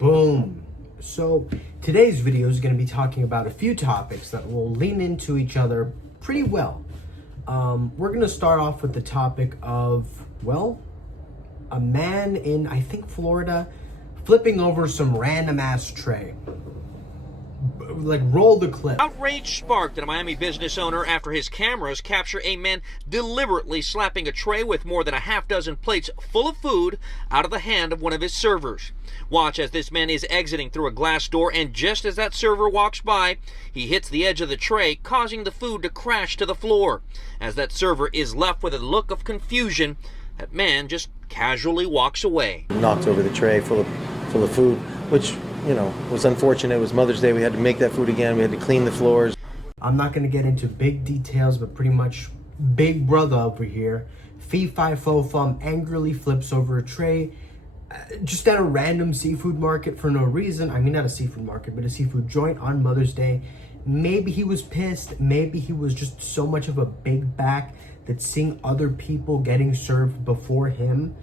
Boom. So today's video is going to be talking about a few topics that will lean into each other pretty well. We're going to start off with the topic of, well, a man in, I think, Florida, flipping over some random ass tray. Like, roll the clip. Outrage sparked at a Miami business owner after his cameras capture a man deliberately slapping a tray with more than a half dozen plates full of food out of the hand of one of his servers. Watch as this man is exiting through a glass door, and just as that server walks by, he hits the edge of the tray, causing the food to crash to the floor. As that server is left with a look of confusion, that man just casually walks away. Knocked over the tray full of food, which, you know, was unfortunate. It was Mother's Day. We had to make that food again. We had to clean the floors. I'm not going to get into big details, but pretty much big brother over here, fee-fi-fo-fum, angrily flips over a tray just at a random seafood market for no reason. I mean, not a seafood market, but a seafood joint on Mother's Day. Maybe he was pissed. Maybe he was just so much of a big back that seeing other people getting served before him,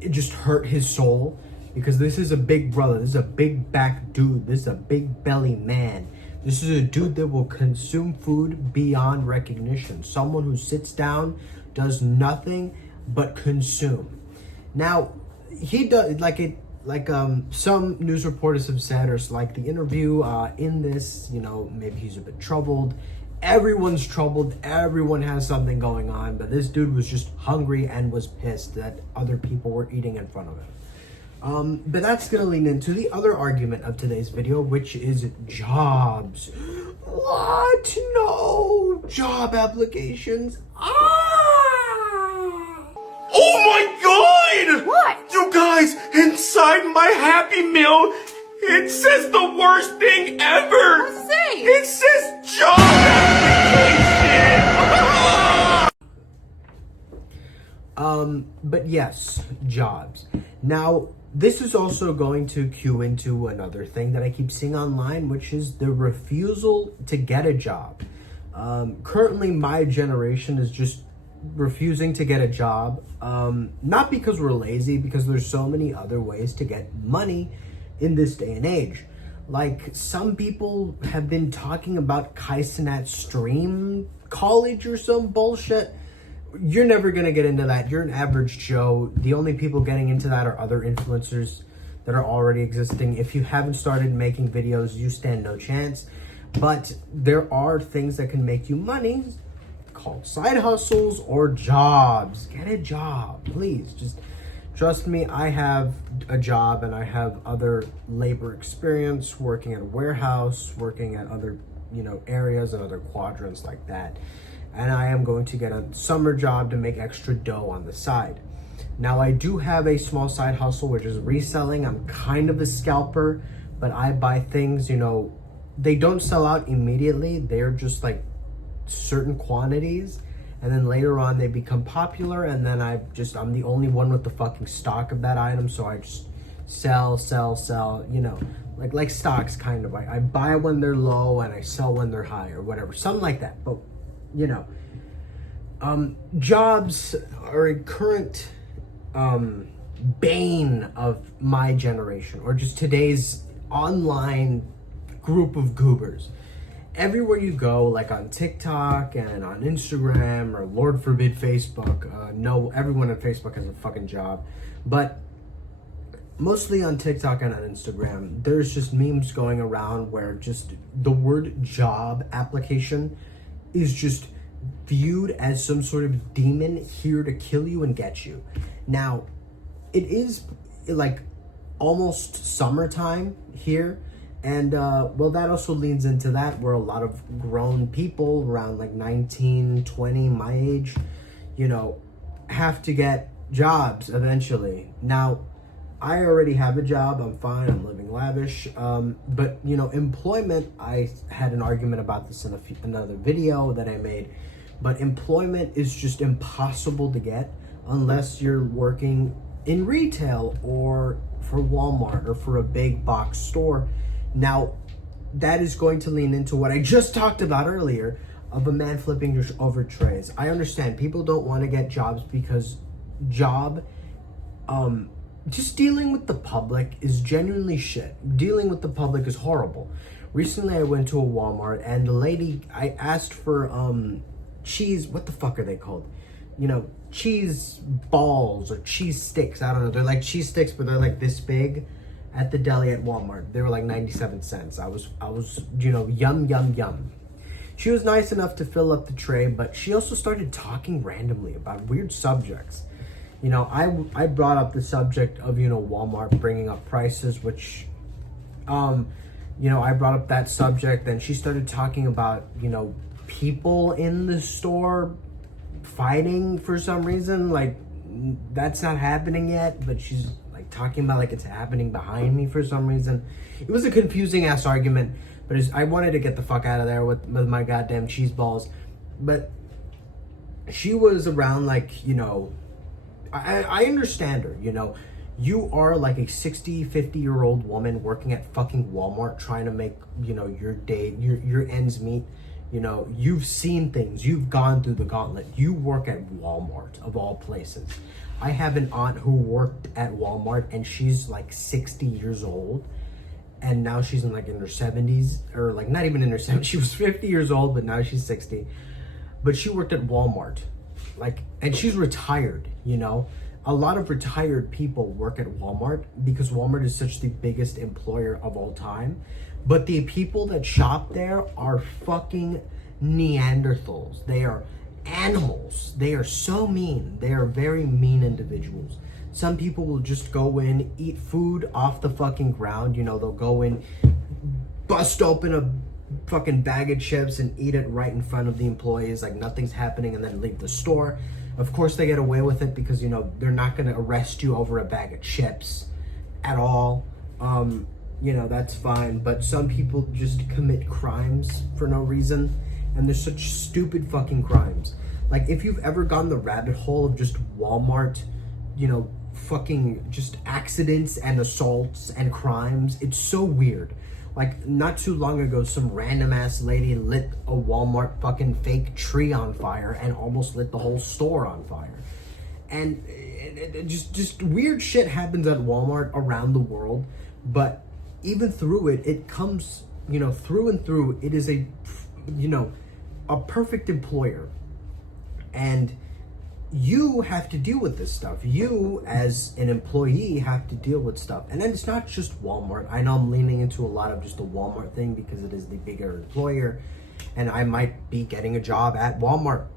it just hurt his soul. Because this is a big brother, this is a big back dude, this is a big belly man. This is a dude that will consume food beyond recognition. Someone who sits down, does nothing but consume. Now, he does, some news reporters have said, or like the interview in this, you know, maybe he's a bit troubled. Everyone's troubled, everyone has something going on, but this dude was just hungry and was pissed that other people were eating in front of him. But that's going to lean into the other argument of today's video, which is jobs. What? No! Job applications? Oh my god! What? You guys, inside my Happy Meal, it says the worst thing ever! What's it say? It says job application! But yes, jobs. Now, this is also going to cue into another thing that I keep seeing online, which is the refusal to get a job. Currently, my generation is just refusing to get a job. Not because we're lazy, because there's so many other ways to get money in this day and age. Like, some people have been talking about Kaizenat Stream College or some bullshit. You're never going to get into that. You're an average Joe. The only people getting into that are other influencers that are already existing. If you haven't started making videos, you stand no chance. But there are things that can make you money called side hustles or jobs. Get a job, please. Just trust me, I have a job and I have other labor experience working at a warehouse, working at other, you know, areas and other quadrants like that. And I am going to get a summer job to make extra dough on the side. Now, I do have a small side hustle, which is reselling. I'm kind of a scalper, but I buy things, you know, they don't sell out immediately. They're just like certain quantities. And then later on they become popular. And then I'm the only one with the fucking stock of that item. So I just sell, you know, like stocks kind of. I buy when they're low and I sell when they're high or whatever, something like that. But you know, jobs are a current bane of my generation, or just today's online group of goobers. Everywhere you go, like on TikTok and on Instagram, or Lord forbid Facebook. No, everyone on Facebook has a fucking job, but mostly on TikTok and on Instagram, there's just memes going around where just the word job application is just viewed as some sort of demon here to kill you and get you. Now, it is like almost summertime here, and well, that also leans into that, where a lot of grown people around like 19, 20, my age, you know, have to get jobs eventually. Now, I already have a job, I'm fine, I'm living lavish, but, you know, employment, I had an argument about this in another video that I made, but employment is just impossible to get unless you're working in retail or for Walmart or for a big box store. Now, that is going to lean into what I just talked about earlier of a man flipping over trays. I understand people don't want to get jobs because just dealing with the public is genuinely shit. Dealing with the public is horrible. Recently, I went to a Walmart, and the lady, I asked for cheese. What the fuck are they called? You know, cheese balls or cheese sticks. I don't know. They're like cheese sticks, but they're like this big. At the deli at Walmart, they were like 97 cents. I was, you know, yum. She was nice enough to fill up the tray, but she also started talking randomly about weird subjects. You know, I brought up the subject of, you know, Walmart bringing up prices, which, you know, I brought up that subject, and she started talking about, you know, people in the store fighting for some reason. Like, that's not happening yet, but she's like talking about like it's happening behind me for some reason. It was a confusing ass argument, but I wanted to get the fuck out of there with my goddamn cheese balls. But she was around, like, you know, I understand her, you know. You are like a 60, 50-year-old woman working at fucking Walmart trying to make, you know, your day, your ends meet. You know, you've seen things. You've gone through the gauntlet. You work at Walmart, of all places. I have an aunt who worked at Walmart, and she's like 60 years old. And now she's in her 70s, or like not even in her 70s. She was 50 years old, but now she's 60. But she worked at Walmart. Like, and she's retired, you know. A lot of retired people work at Walmart because Walmart is such the biggest employer of all time. But the people that shop there are fucking Neanderthals. They are animals. They are so mean. They are very mean individuals. Some people will just go in, eat food off the fucking ground. You know, they'll go in, bust open a fucking bag of chips and eat it right in front of the employees like nothing's happening, and then leave the store. Of course they get away with it because, you know, they're not going to arrest you over a bag of chips at all. You know, that's fine. But some people just commit crimes for no reason, and they're such stupid fucking crimes. Like, if you've ever gone the rabbit hole of just Walmart, you know, fucking just accidents and assaults and crimes, it's so weird. Like, not too long ago, some random ass lady lit a Walmart fucking fake tree on fire and almost lit the whole store on fire. And it just weird shit happens at Walmart around the world. But even through it, it comes, you know, through and through, it is a, you know, a perfect employer. And you have to deal with this stuff. You, as an employee, have to deal with stuff. And then it's not just Walmart. I know I'm leaning into a lot of just the Walmart thing because it is the bigger employer. And I might be getting a job at Walmart.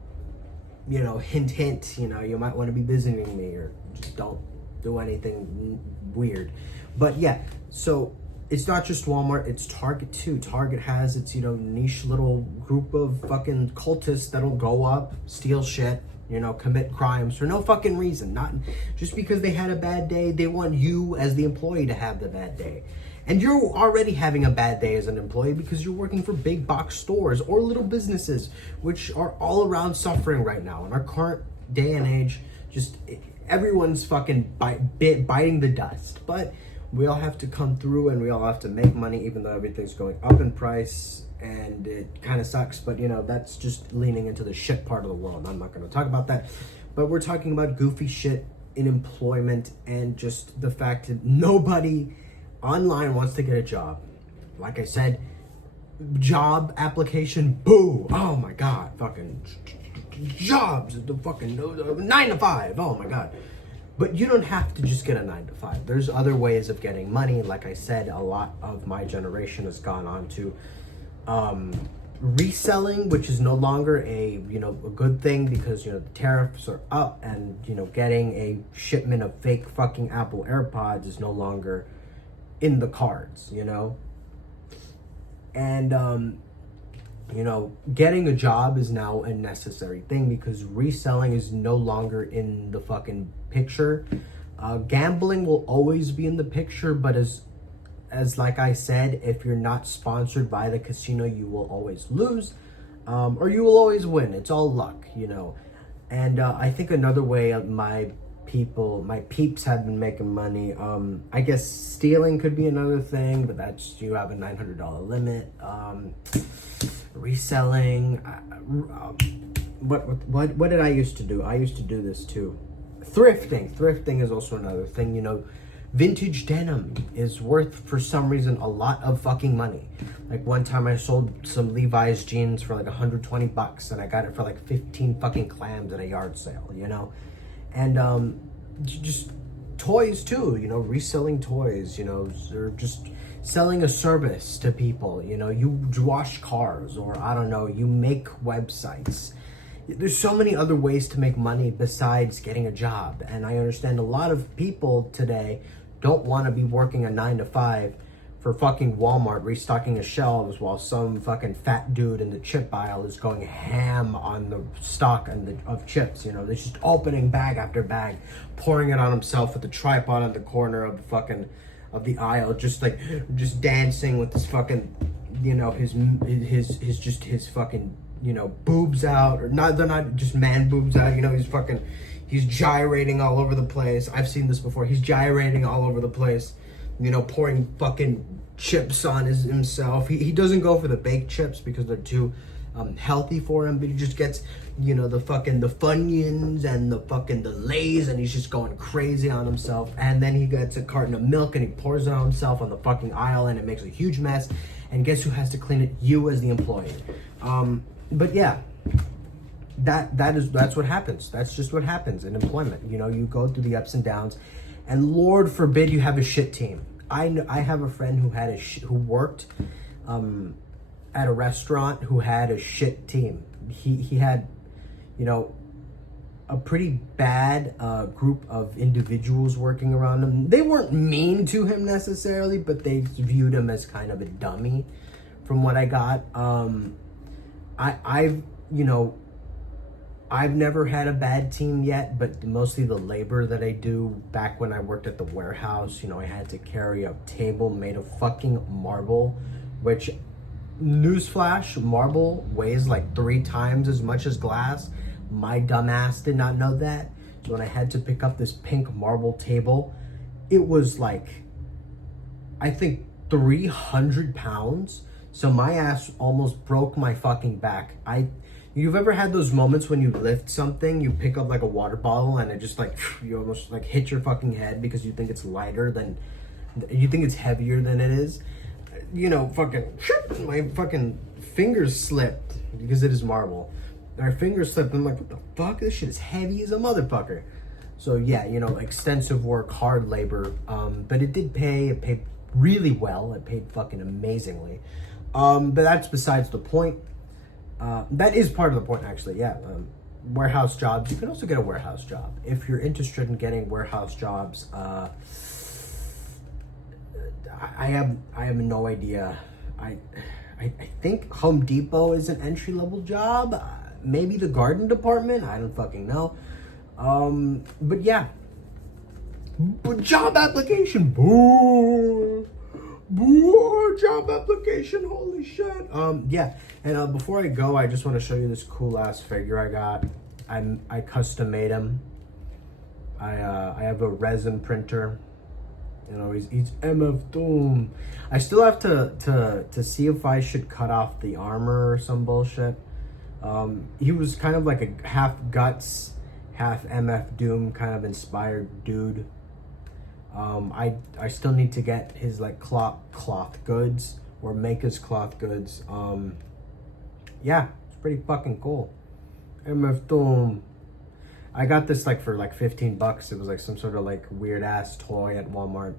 You know, hint, hint. You know, you might want to be visiting me, or just don't do anything weird. But yeah, so it's not just Walmart, it's Target too. Target has its, you know, niche little group of fucking cultists that'll go up, steal shit, you know, commit crimes for no fucking reason. Not just because they had a bad day. They want you as the employee to have the bad day. And you're already having a bad day as an employee because you're working for big box stores or little businesses, which are all around suffering right now. In our current day and age, just everyone's fucking biting the dust. But we all have to come through, and we all have to make money, even though everything's going up in price, and it kind of sucks. But, you know, that's just leaning into the shit part of the world. I'm not going to talk about that. But we're talking about goofy shit in employment, and just the fact that nobody online wants to get a job. Like I said, job application, boo. Oh my God, fucking jobs, the fucking 9 to 5. Oh my God. But you don't have to just get a 9 to 5. There's other ways of getting money. Like I said, a lot of my generation has gone on to reselling, which is no longer a good thing because, you know, the tariffs are up, and, you know, getting a shipment of fake fucking Apple AirPods is no longer in the cards, you know. And you know, getting a job is now a necessary thing because reselling is no longer in the fucking picture. Gambling will always be in the picture, but as like I said, if you're not sponsored by the casino, you will always lose, or you will always win. It's all luck, you know. And I think another way my peeps have been making money. I guess stealing could be another thing, but that's, you have a $900 limit. Reselling. What did I used to do? I used to do this too. Thrifting is also another thing. You know, vintage denim is worth, for some reason, a lot of fucking money. Like one time I sold some Levi's jeans for like $120 and I got it for like 15 fucking clams at a yard sale, you know? And just toys too, you know, reselling toys, you know, or just selling a service to people, you know, you wash cars, or I don't know, you make websites. There's so many other ways to make money besides getting a job. And I understand a lot of people today don't want to be working a 9 to 5 for fucking Walmart restocking the shelves while some fucking fat dude in the chip aisle is going ham on the stock of chips. You know, they're just opening bag after bag, pouring it on himself with the tripod on the corner of the fucking of the aisle, just dancing with this fucking, you know, his fucking, you know, boobs out, or not, they're not just man boobs out, you know, he's gyrating all over the place. I've seen this before. He's gyrating all over the place, you know, pouring fucking chips on himself. He doesn't go for the baked chips because they're too healthy for him, but he just gets, you know, the Funyuns and the Lays, and he's just going crazy on himself. And then he gets a carton of milk and he pours it on himself on the fucking aisle, and it makes a huge mess. And guess who has to clean it? You, as the employee. But yeah, that's what happens. That's just what happens in employment. You know, you go through the ups and downs, and Lord forbid you have a shit team. I have a friend who worked at a restaurant who had a shit team. He had, you know, a pretty bad group of individuals working around him. They weren't mean to him necessarily, but they viewed him as kind of a dummy, from what I got. I've never had a bad team yet, but mostly the labor that I do. Back when I worked at the warehouse, you know, I had to carry a table made of fucking marble, which, newsflash, marble weighs like 3 times as much as glass. My dumbass did not know that. So when I had to pick up this pink marble table, it was like, I think 300 pounds. So my ass almost broke my fucking back. You've ever had those moments when you lift something, you pick up like a water bottle, and it just like, you almost like hit your fucking head because you think it's you think it's heavier than it is? You know, my fucking fingers slipped because it is marble. Our fingers slipped. I'm like, what the fuck? This shit is heavy as a motherfucker. So yeah, you know, extensive work, hard labor. But it did pay. It paid really well. It paid fucking amazingly. But that's besides the point. That is part of the point, actually. Yeah. Warehouse jobs. You can also get a warehouse job if you're interested in getting warehouse jobs. I have no idea. I think Home Depot is an entry-level job. Maybe the garden department. I don't fucking know. But yeah. But job application. Boo. Boo. Job application. Holy shit. Yeah. And before I go, I just want to show you this cool ass figure I got. I custom made him. I have a resin printer. You know, he's MF Doom. I still have to see if I should cut off the armor or some bullshit. He was kind of like a half Guts, half MF Doom kind of inspired dude. I still need to get his like cloth goods, or make his cloth goods. Yeah, it's pretty fucking cool. MF Doom. I got this like for like $15. It was like some sort of like weird ass toy at Walmart.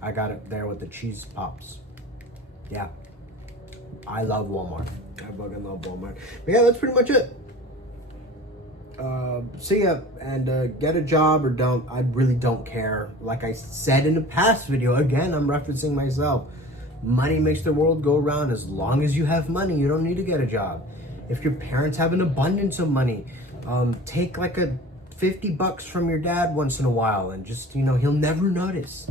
I got it there with the cheese pops. Yeah. I love Walmart. I fucking love Walmart. But yeah, that's pretty much it. See ya, and get a job or don't. I really don't care. Like I said in the past video, again, I'm referencing myself. Money makes the world go round. As long as you have money, you don't need to get a job. If your parents have an abundance of money, take like a $50 from your dad once in a while, and just, you know, he'll never notice.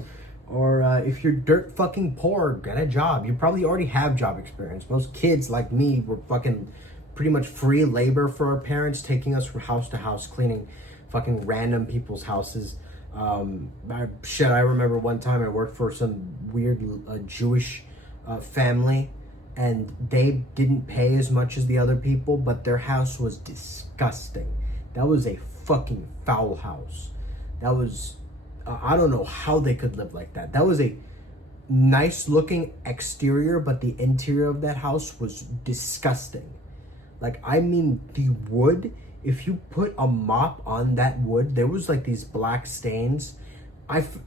Or if you're dirt fucking poor, get a job. You probably already have job experience. Most kids like me were fucking pretty much free labor for our parents, taking us from house to house, cleaning fucking random people's houses. I remember one time I worked for some weird Jewish family, and they didn't pay as much as the other people, but their house was disgusting. That was a fucking foul house. That was, I don't know how they could live like that. That was a nice looking exterior, but the interior of that house was disgusting. Like, I mean, the wood, if you put a mop on that wood, there was like these black stains.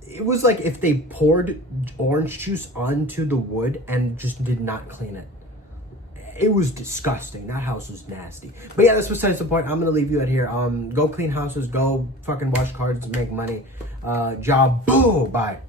It was like if they poured orange juice onto the wood and just did not clean it. It was disgusting. That house was nasty. But yeah, that's besides the point. I'm gonna leave you out here. Go clean houses. Go fucking wash cars, make money. Job. Boo. Bye.